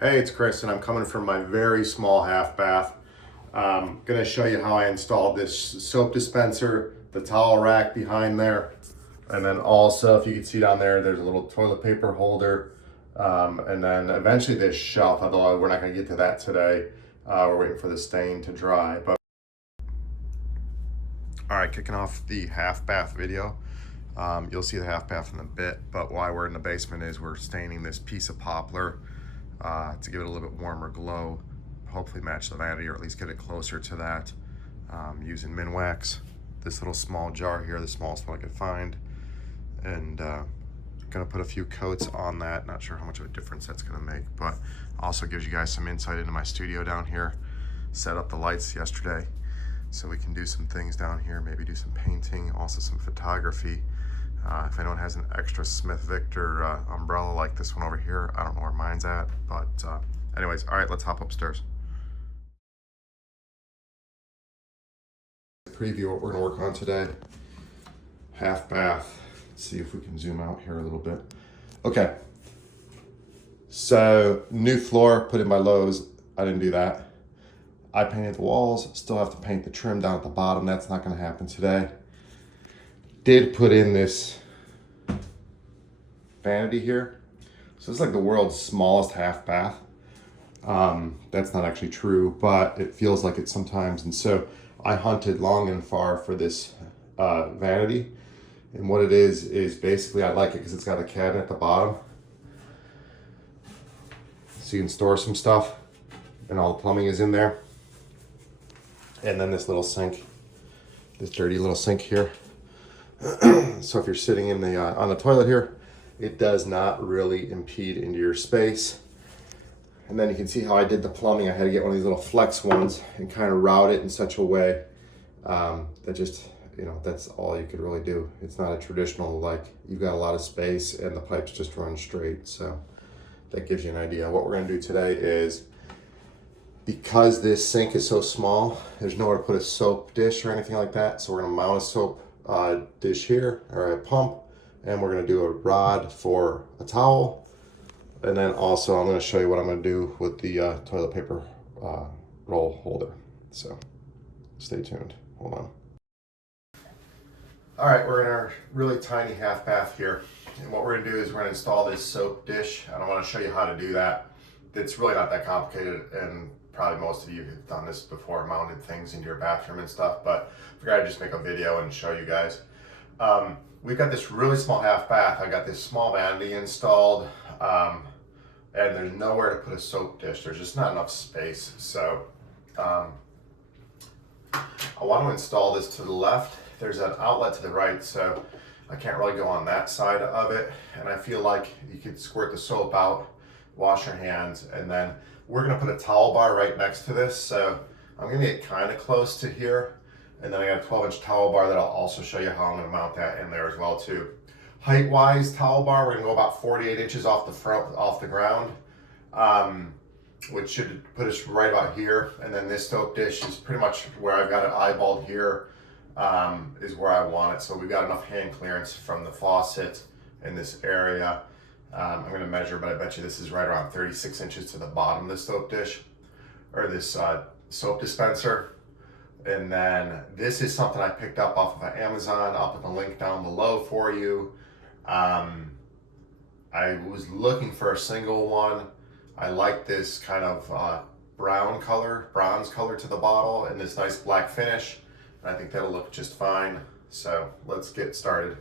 Hey, it's Chris, and I'm coming from my very small half bath. I'm gonna show you how I installed this soap dispenser, the towel rack behind there, and then also, if you can see down there, there's a little toilet paper holder, and then eventually this shelf, although we're not gonna get to that today. We're waiting for the stain to dry. But all right, kicking off the half bath video. You'll see the half bath in a bit, but why we're in the basement is we're staining this piece of poplar to give it a little bit warmer glow, hopefully match the vanity or at least get it closer to that, using Minwax. This little small jar here, the smallest one I could find, and gonna put a few coats on that. Not sure how much of a difference that's gonna make, but also gives you guys some insight into my studio down here. Set up the lights yesterday so we can do some things down here, maybe do some painting, also some photography. If anyone has an extra Smith Victor umbrella like this one over here, I don't know where mine's at, but anyways, all right, let's hop upstairs. Preview what we're gonna work on today. Half bath. Let's see if we can zoom out here a little bit. Okay, so new floor put in by Lowe's. I didn't do that. I painted the walls, still have to paint the trim down at the bottom. That's not gonna happen today. Did put in this vanity here. So it's like the world's smallest half bath. That's not actually true, but it feels like it sometimes. And so I hunted long and far for this vanity. And what it is basically, I like it because it's got a cabinet at the bottom. So you can store some stuff and all the plumbing is in there. And then this little sink, this dirty little sink here. So if you're sitting in the on the toilet here, it does not really impede into your space. And then you can see how I did the plumbing. I had to get one of these little flex ones and kind of route it in such a way that just, that's all you could really do. It's not a traditional, like, you've got a lot of space and the pipes just run straight. So that gives you an idea. What we're gonna do today is, because this sink is so small, there's nowhere to put a soap dish or anything like that. So we're gonna mount a soap dish here, or a pump, and we're gonna do a rod for a towel. And then also I'm gonna show you what I'm gonna do with the toilet paper roll holder. So stay tuned, hold on. All right, we're in our really tiny half bath here. And what we're gonna do is we're gonna install this soap dish. And I wanna show you how to do that. It's really not that complicated, and probably most of you have done this before, mounted things into your bathroom and stuff, but I figured I'd just make a video and show you guys. We've got this really small half bath. I got this small vanity installed, and there's nowhere to put a soap dish. There's just not enough space. So I want to install this to the left. There's an outlet to the right, so I can't really go on that side of it. And I feel like you could squirt the soap out, wash your hands, and then we're gonna put a towel bar right next to this. So I'm gonna get kind of close to here. And then I got a 12-inch towel bar that I'll also show you how I'm gonna mount that in there as well too. Height-wise towel bar, we're gonna go about 48 inches off the ground, which should put us right about here. And then this soap dish is pretty much where I've got it eyeballed here, is where I want it. So we've got enough hand clearance from the faucet in this area. I'm gonna measure, but I bet you this is right around 36 inches to the bottom of the soap dish, or this soap dispenser. And then this is something I picked up off of Amazon. I'll put the link down below for you. I was looking for a single one. I like this kind of bronze color to the bottle, and this nice black finish. I think that'll look just fine. So let's get started.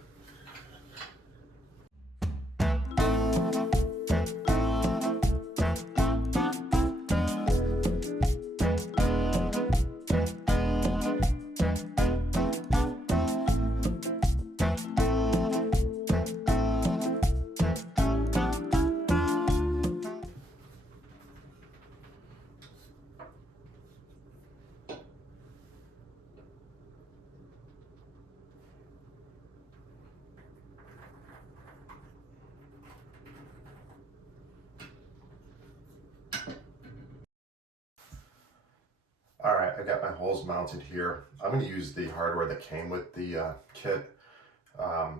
All right, I got my holes mounted here. I'm going to use the hardware that came with the kit.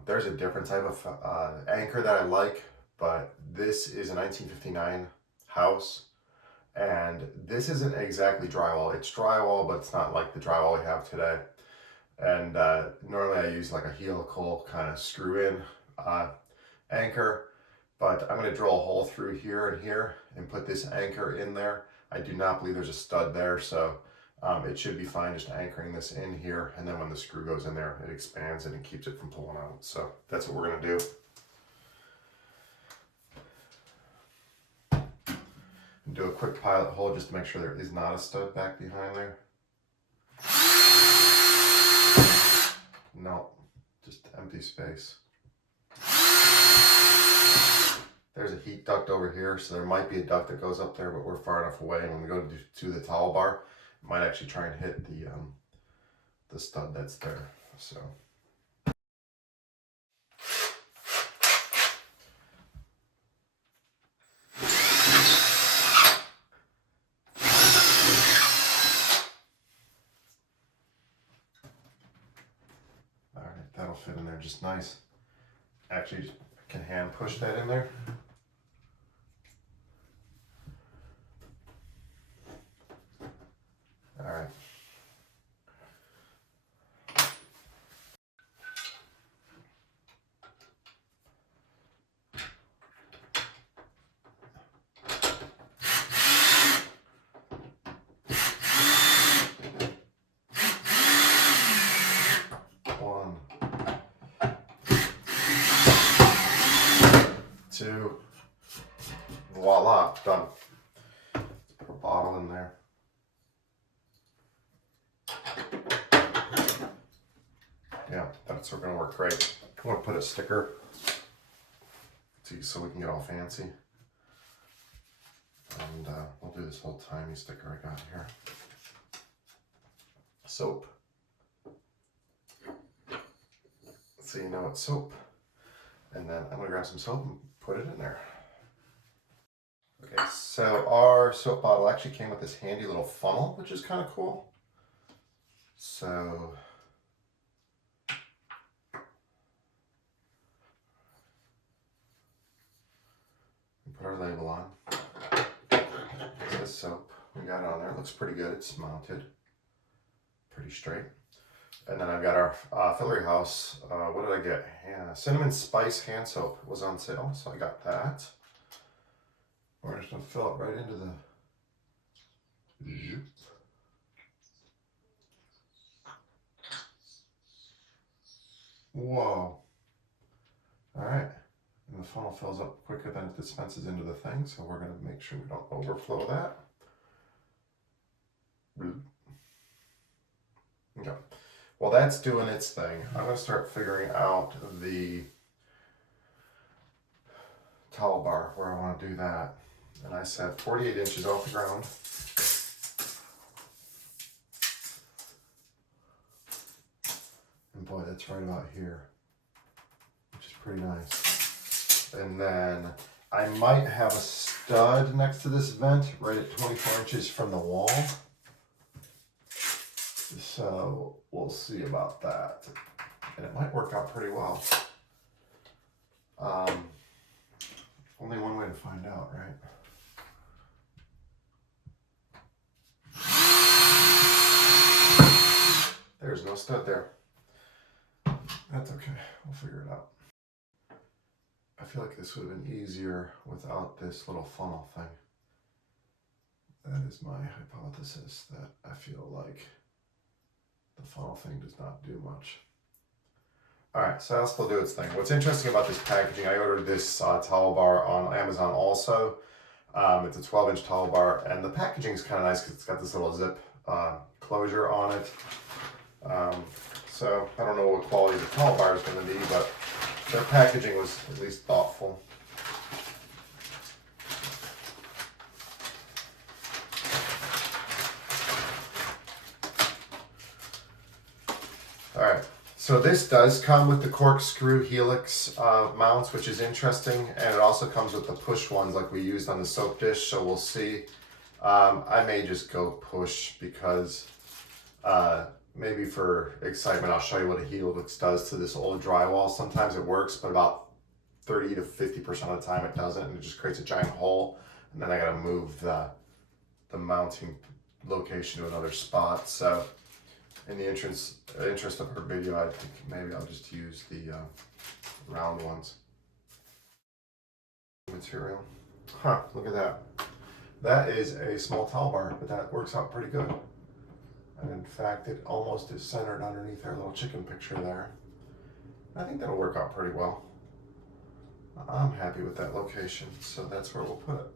There's a different type of anchor that I like, but this is a 1959 house. And this isn't exactly drywall. It's drywall, but it's not like the drywall we have today. And normally I use like a helical kind of screw in anchor, but I'm going to drill a hole through here and put this anchor in there. I do not believe there's a stud there, so it should be fine just anchoring this in here, and then when the screw goes in there, it expands and it keeps it from pulling out. So that's what we're going to do. Do a quick pilot hole just to make sure there is not a stud back behind there. No, just empty space. There's a heat duct over here, so there might be a duct that goes up there, but we're far enough away. And when we go to the towel bar, it might actually try and hit the stud that's there. So. That'll fit in there just nice. Actually, just can hand push that in there. All right. Two, voila, done. Let's put a bottle in there. Yeah, that's going to work great. I want to put a sticker so we can get all fancy. And we'll do this whole tiny sticker I got here. Soap. So you know it's soap. And then I'm going to grab some soap and put it in there. Okay, so our soap bottle actually came with this handy little funnel, which is kind of cool. So we put our label on. It says soap. We got it on there. It looks pretty good. It's mounted pretty straight. And then I've got our Fillery House, what did I get? Cinnamon Spice Hand Soap was on sale, so I got that. We're just going to fill it right into the... Whoa. Alright. And the funnel fills up quicker than it dispenses into the thing, so we're going to make sure we don't overflow that. Okay. While that's doing its thing, I'm going to start figuring out the towel bar where I want to do that. And I said 48 inches off the ground. And boy, that's right about here, which is pretty nice. And then I might have a stud next to this vent right at 24 inches from the wall. So we'll see about that. And it might work out pretty well. Only one way to find out, right? There's no stud there. That's okay, we'll figure it out. I feel like this would have been easier without this little funnel thing. That is my hypothesis, that I feel like the funnel thing does not do much. All right, so that'll still do its thing. What's interesting about this packaging, I ordered this towel bar on Amazon also. It's a 12-inch towel bar, and the packaging is kind of nice because it's got this little zip closure on it. So I don't know what quality the towel bar is going to be, but their packaging was at least thoughtful. All right, so this does come with the corkscrew helix mounts, which is interesting, and it also comes with the push ones like we used on the soap dish, so we'll see. I may just go push because maybe for excitement, I'll show you what a helix does to this old drywall. Sometimes it works, but about 30 to 50% of the time it doesn't, and it just creates a giant hole and then I gotta move the mounting location to another spot. So in the interest of our video, I think maybe I'll just use the round ones. Material. Huh, look at that. That is a small towel bar, but that works out pretty good. And in fact, it almost is centered underneath our little chicken picture there. I think that'll work out pretty well. I'm happy with that location, so that's where we'll put it.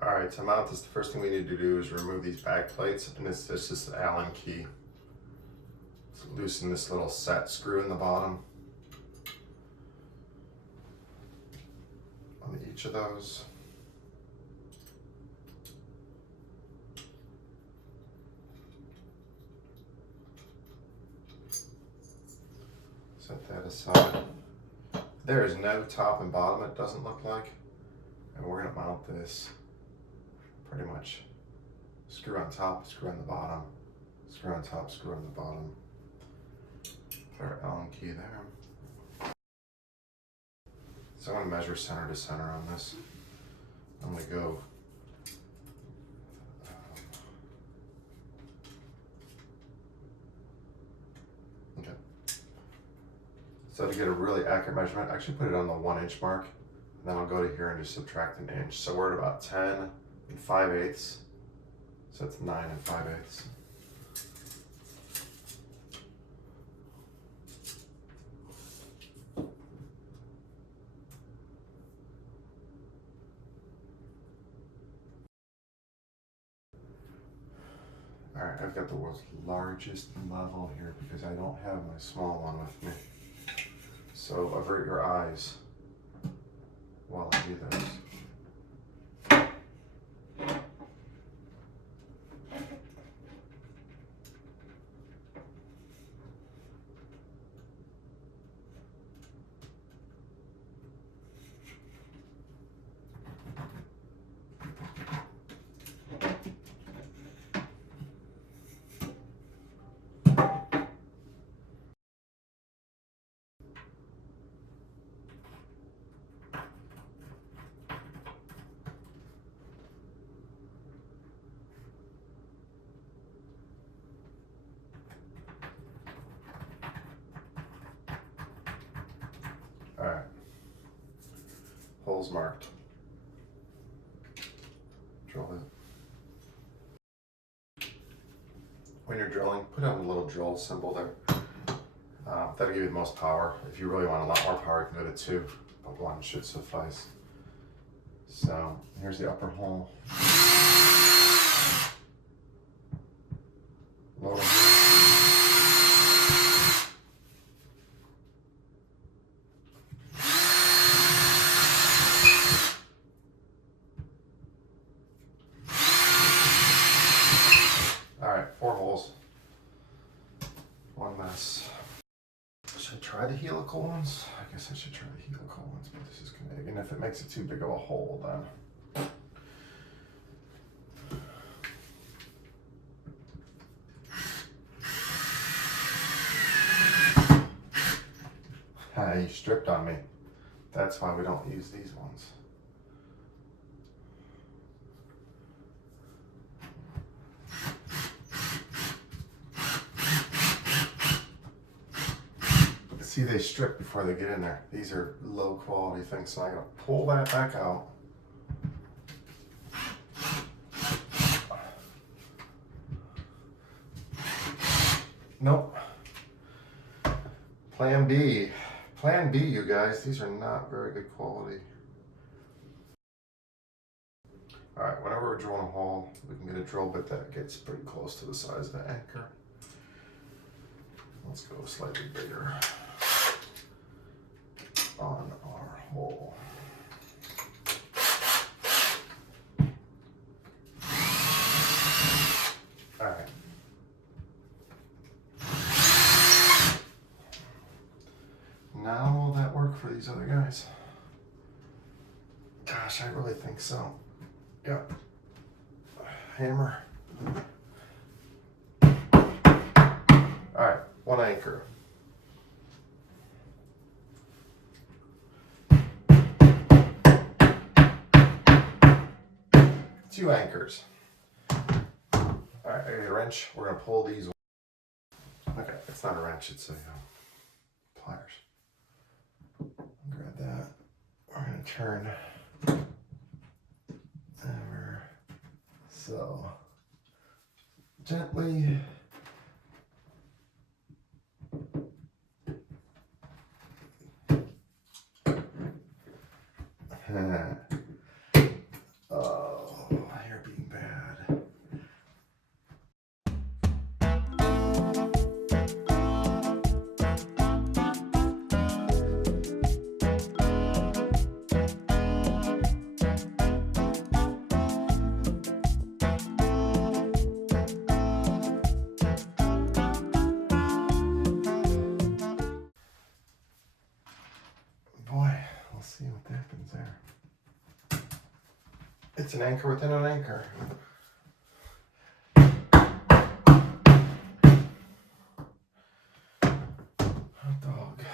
All right, to mount this, the first thing we need to do is remove these back plates, and it's just an Allen key. So loosen this little set screw in the bottom on each of those. Set that aside. There is no top and bottom, it doesn't look like. And we're gonna mount this pretty much screw on top, screw on the bottom, screw on top, screw on the bottom. Put our Allen key there. So I'm gonna measure center to center on this. I'm gonna go okay. So to get a really accurate measurement, I actually put it on the 1 inch mark, and then I'll go to here and just subtract an inch. So we're at about 10 5/8. So it's 9 5/8. All right, I've got the world's largest level here because I don't have my small one with me. So avert your eyes while I do this. All right, holes marked. Drill it. When you're drilling, put on a little drill symbol there. That'll give you the most power. If you really want a lot more power, you can go to 2, but 1 should suffice. So here's the upper hole. Lower hole. All right, 4 holes. 1 mess. Should I try the helical ones? I guess I should try the helical ones, but this is gonna, and if it makes it too big of a hole, then. You stripped on me. That's why we don't use these ones. See, they strip before they get in there. These are low quality things, so I gotta pull that back out. Nope. Plan B. Plan B, you guys. These are not very good quality. All right, whenever we're drilling a hole, we can get a drill bit that gets pretty close to the size of the anchor. Let's go slightly bigger on our hole. All right. Now will that work for these other guys? Gosh, I really think so. Yep. Hammer. All right, 1 anchor. 2 anchors. All right, I got a wrench. We're gonna pull these. Okay, it's not a wrench, it's a pliers. Grab that. We're gonna turn ever so gently. Oh, you're being bad. Boy, we'll see what happens there. It's an anchor within an anchor. Hot dog.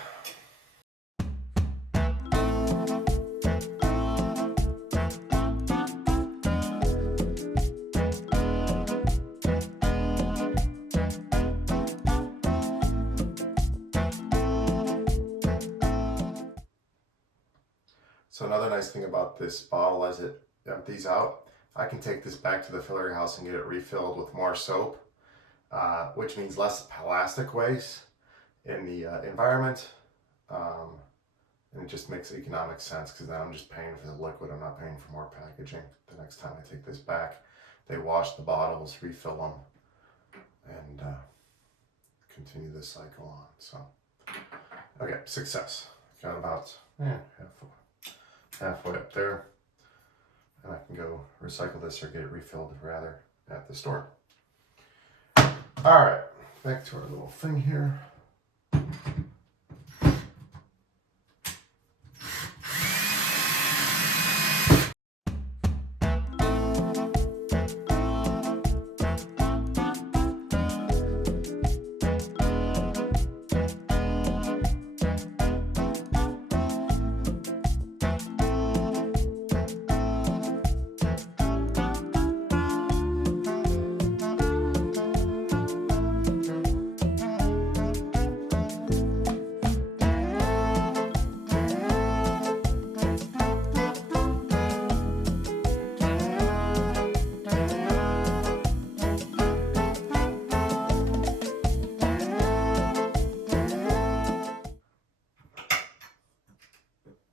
So another nice thing about this bottle as it empties out, I can take this back to the filler house and get it refilled with more soap, which means less plastic waste in the environment. And it just makes economic sense because then I'm just paying for the liquid. I'm not paying for more packaging. The next time I take this back, they wash the bottles, refill them, and continue this cycle on. So, okay, success. Got about halfway up there, and I can go recycle this or get it refilled rather at the store. All right, back to our little thing here.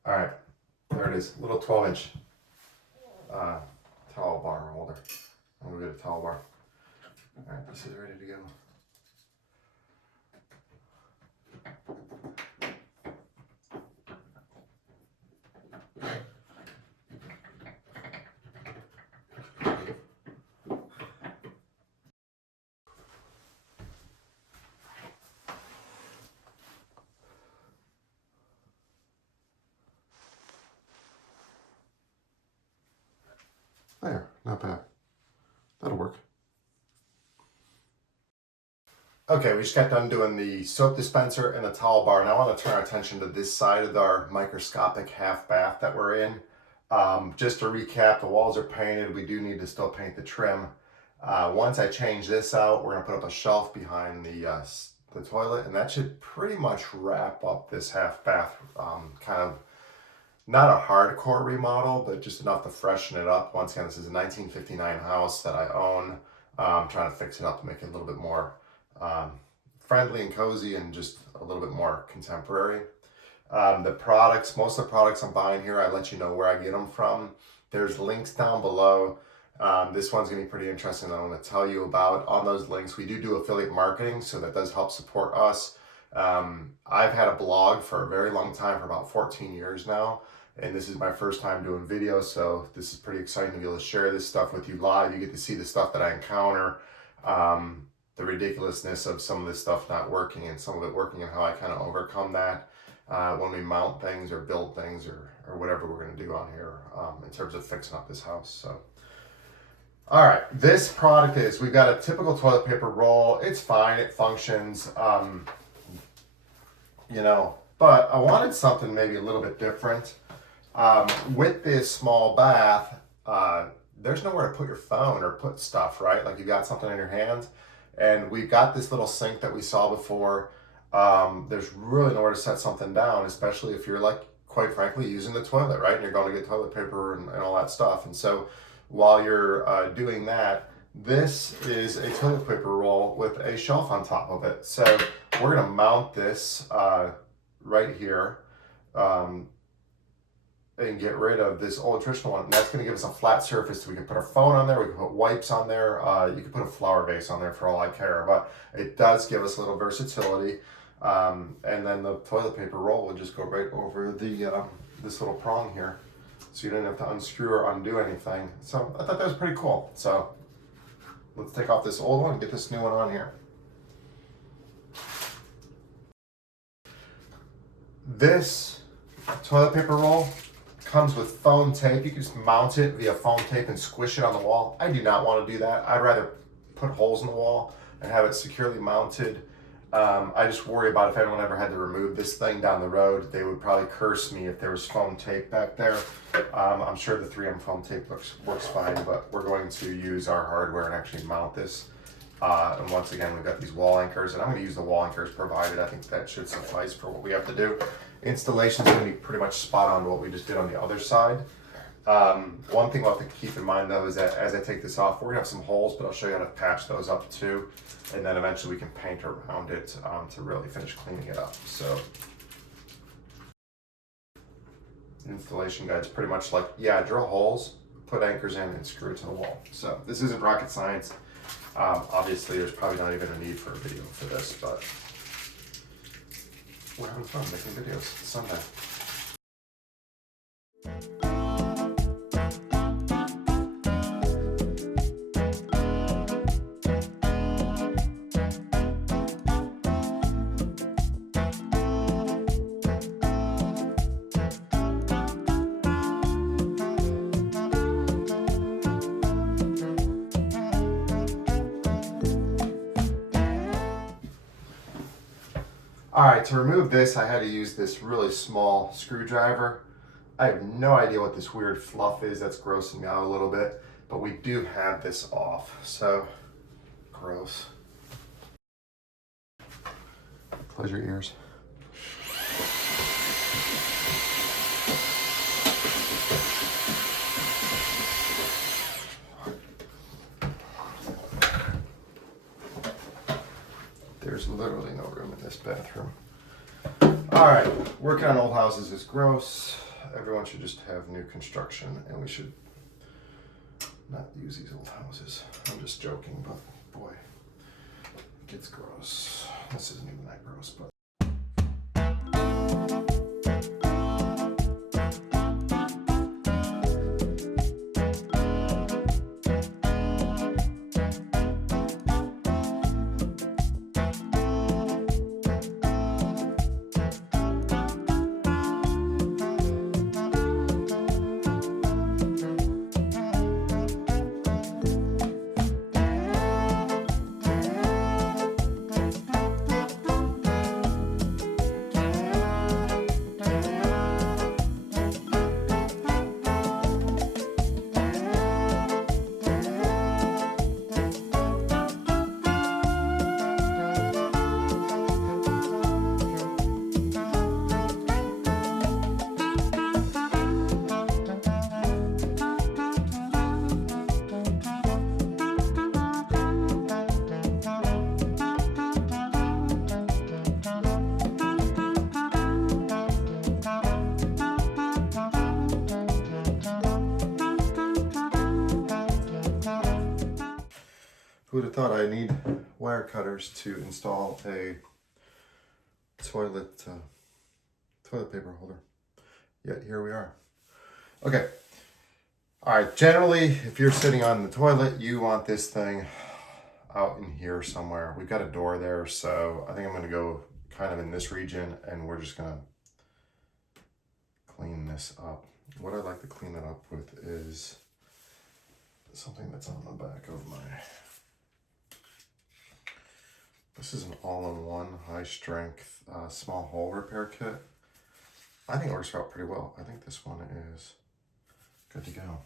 All right, there it is, little 12-inch towel bar holder. I'm gonna get a towel bar. All right, this is ready to go. There, not bad. That'll work. Okay, we just got done doing the soap dispenser and the towel bar. Now I want to turn our attention to this side of our microscopic half bath that we're in. Just to recap, the walls are painted. We do need to still paint the trim. Once I change this out, we're gonna put up a shelf behind the toilet, and that should pretty much wrap up this half bath. Kind of not a hardcore remodel, but just enough to freshen it up. Once again, this is a 1959 house that I own. I'm trying to fix it up to make it a little bit more friendly and cozy and just a little bit more contemporary. The products, most of the products I'm buying here, I let you know where I get them from. There's links down below. This one's gonna be pretty interesting that I'm gonna tell you about. On those links, we do affiliate marketing, so that does help support us. I've had a blog for a very long time, for about 14 years now, and this is my first time doing videos, so this is pretty exciting to be able to share this stuff with you live. You get to see the stuff that I encounter, the ridiculousness of some of this stuff not working and some of it working, and how I kind of overcome that when we mount things or build things or whatever we're going to do on here in terms of fixing up this house. So, all right, this product is, we've got a typical toilet paper roll. It's fine, it functions, you know, but I wanted something maybe a little bit different. With this small bath, there's nowhere to put your phone or put stuff, right? Like you got something in your hands, and we've got this little sink that we saw before. There's really nowhere to set something down, especially if you're like, quite frankly, using the toilet, right? And you're going to get toilet paper and all that stuff. And so while you're doing that, this is a toilet paper roll with a shelf on top of it. So we're gonna mount this right here. And get rid of this old traditional one. And that's going to give us a flat surface so we can put our phone on there, we can put wipes on there, you can put a flower vase on there for all I care, but it does give us a little versatility. And then the toilet paper roll will just go right over the this little prong here, so you don't have to unscrew or undo anything. So I thought that was pretty cool. So let's take off this old one and get this new one on here. This toilet paper roll comes with foam tape. You can just mount it via foam tape and squish it on the wall. I do not want to do that. I'd rather put holes in the wall and have it securely mounted. I just worry about if anyone ever had to remove this thing down the road, they would probably curse me if there was foam tape back there. I'm sure the 3M foam tape works fine, but we're going to use our hardware and actually mount this. And once again, we've got these wall anchors, and I'm going to use the wall anchors provided. I think that should suffice for what we have to do. Installation is going to be pretty much spot on to what we just did on the other side. One thing we'll have to keep in mind though is that as I take this off, we're going to have some holes, but I'll show you how to patch those up too. And then eventually we can paint around it to really finish cleaning it up. So installation guide's pretty much like, yeah, drill holes, put anchors in, and screw it to the wall. So this isn't rocket science. Obviously there's probably not even a need for a video for this, but we're having fun making videos. It's Sunday. All right, to remove this, I had to use this really small screwdriver. I have no idea what this weird fluff is that's grossing me out a little bit, but we do have this off, so gross. Close your ears. There's literally no room in this bathroom. All right, working on old houses is gross. Everyone should just have new construction, and we should not use these old houses. I'm just joking, but boy, it gets gross. This isn't even that gross, but. Who would have thought I need wire cutters to install a toilet paper holder? Yet here we are. Okay. All right. Generally, if you're sitting on the toilet, you want this thing out in here somewhere. We've got a door there, so I think I'm going to go kind of in this region, and we're just going to clean this up. What I'd like to clean it up with is something that's on the back of my. This is an all-in-one high-strength small hole repair kit. I think it works out pretty well. I think this one is good to go.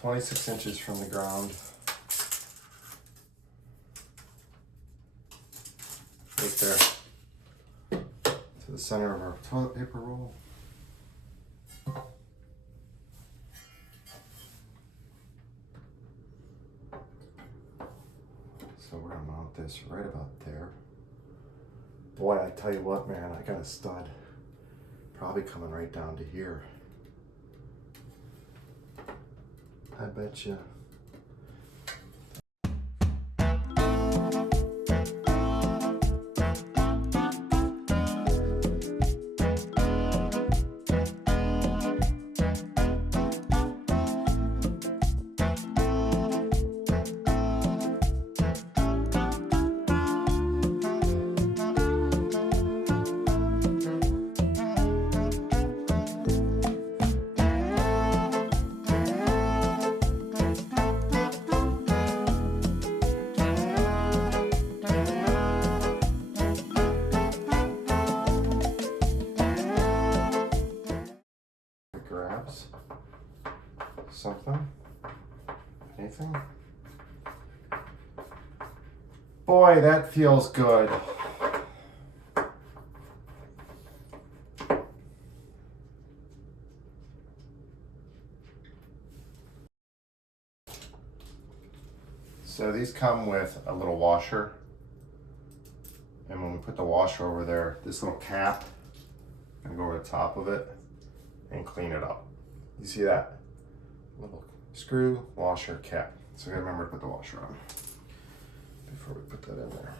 26 inches from the ground. Right there. To the center of our toilet paper roll. So we're gonna mount this right about there. Boy, I tell you what, man, I got a stud. Probably coming right down to here. I bet you. Grabs something, anything. Boy, that feels good. So these come with a little washer, and when we put the washer over there, this little cap, I'm gonna go over the top of it and clean it up. You see that? Little screw, washer, cap. So we gotta remember to put the washer on before we put that in there.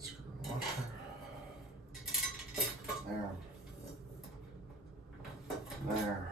Screw the washer. There. There.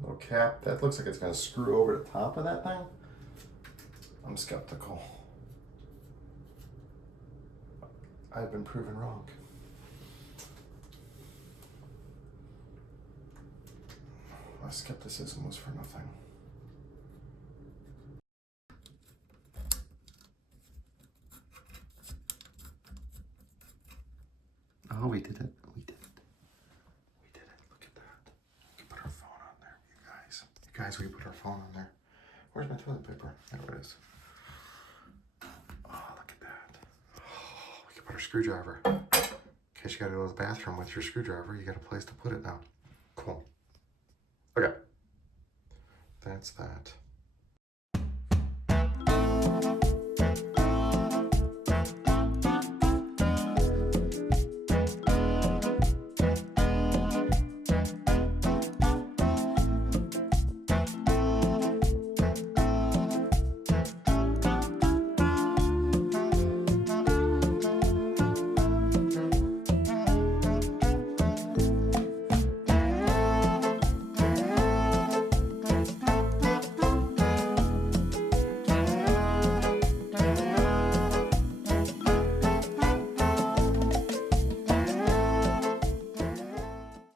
Little cap. That looks like it's going to screw over the top of that thing. I'm skeptical. I've been proven wrong. My skepticism was for nothing. Oh, we did it. We did it. We did it. Look at that. We can put our phone on there, you guys. You guys, we can put our phone on there. Where's my toilet paper? There it is. Oh, look at that. Oh, we can put our screwdriver. In case you gotta go to the bathroom with your screwdriver, you got a place to put it now. Cool. Okay. That's that.